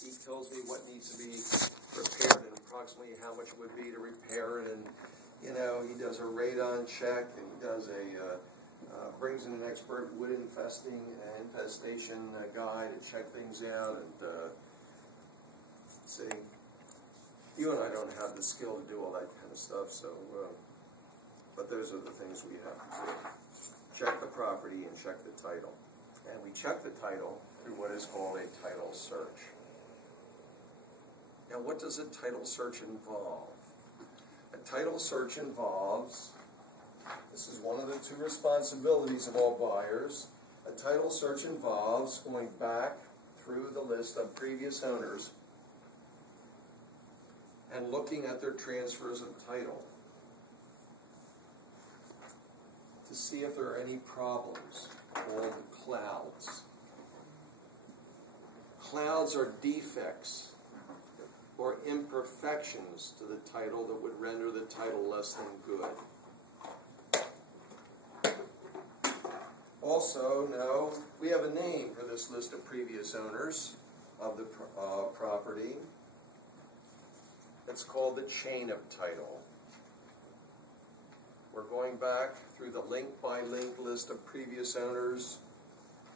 he tells me what needs to be repaired and approximately how much it would be to repair it. And, you know, he does a radon check, and he does brings in an expert wood infestation guy to check things out. And see, you and I don't have the skill to do all that kind of stuff, so, but those are the things we have to do. Check the property and check the title. And we check the title through what is called a title search. Now, what does a title search involve? A title search involves, this is one of the two responsibilities of all buyers, a title search involves going back through the list of previous owners and looking at their transfers of title to see if there are any problems called clouds. Clouds are defects or imperfections to the title that would render the title less than good. Also, no, we have a name for this list of previous owners of the property. It's called the chain of title. We're going back through the link-by-link list of previous owners,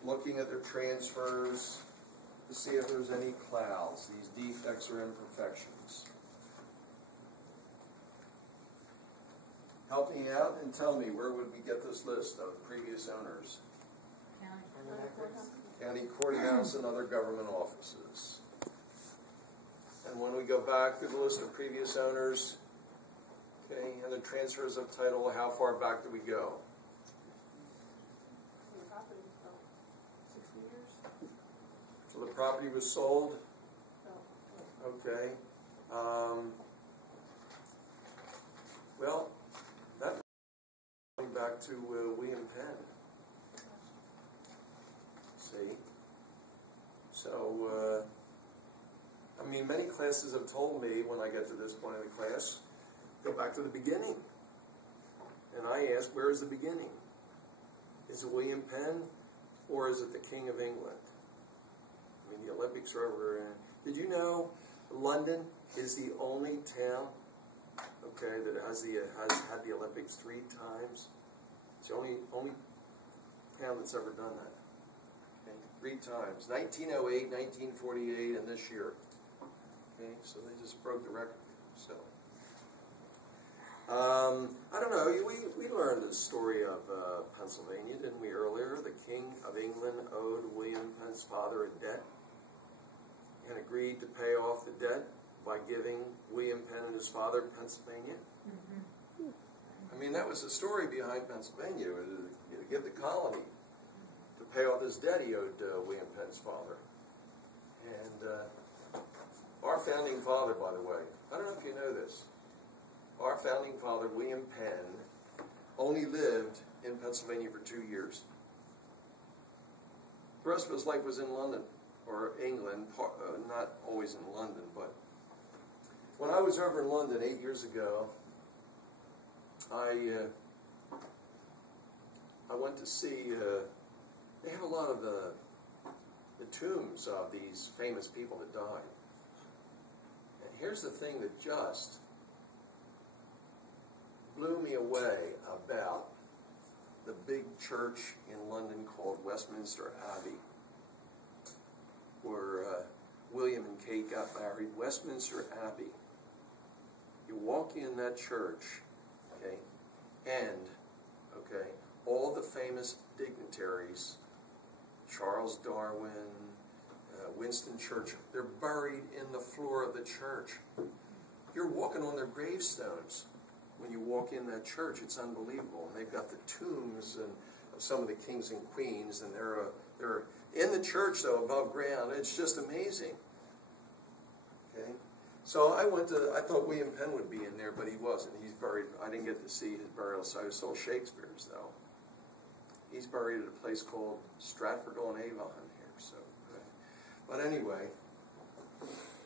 looking at their transfers to see if there's any clouds, these defects or imperfections. Help me out and tell me, where would we get this list of previous owners? County courthouse and other government offices. And when we go back through the list of previous owners, okay, and the transfers of title, how far back do we go? So the property was sold? Okay. Well, that going back to William Penn. See? So, I mean, many classes have told me when I get to this point in the class, go back to the beginning. And I ask, where is the beginning? Is it William Penn, or is it the King of England? I mean, the Olympics are over. Did you know London is the only town, okay, that has had the Olympics 3 times? It's the only town that's ever done that. Okay, 3 times. 1908, 1948, and this year. Okay, so they just broke the record. So, I don't know, we learned the story of Pennsylvania, didn't we, earlier? The King of England owed William Penn's father a debt and agreed to pay off the debt by giving William Penn and his father Pennsylvania. Mm-hmm. I mean, that was the story behind Pennsylvania, to give the colony to pay off this debt he owed William Penn's father. And our founding father, by the way, I don't know if you know this, our founding father, William Penn, only lived in Pennsylvania for 2 years. The rest of his life was in London, or England, not always in London, but when I was over in London 8 years ago, I went to see, they have a lot of the tombs of these famous people that died. And here's the thing that just blew me away about the big church in London called Westminster Abbey, where William and Kate got married. Westminster Abbey. You walk in that church, okay, and, okay, all the famous dignitaries, Charles Darwin, Winston Churchill, they're buried in the floor of the church. You're walking on their gravestones when you walk in that church. It's unbelievable. And they've got the tombs and of some of the kings and queens, and they're in the church, though, above ground. It's just amazing. Okay? So I thought William Penn would be in there, but he wasn't. He's buried. I didn't get to see his burial site. I saw Shakespeare's, though. He's buried at a place called Stratford-on-Avon here. So, but anyway,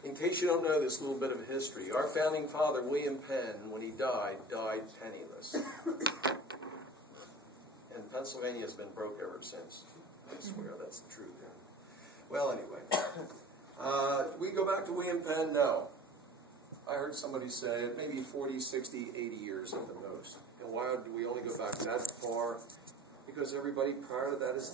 in case you don't know this little bit of history, our founding father, William Penn, when he died penniless. And Pennsylvania has been broke ever since. I swear that's the truth. Well, anyway, We go back to William Penn? No. I heard somebody say maybe 40, 60, 80 years at the most. And why do we only go back that far? Because everybody prior to that is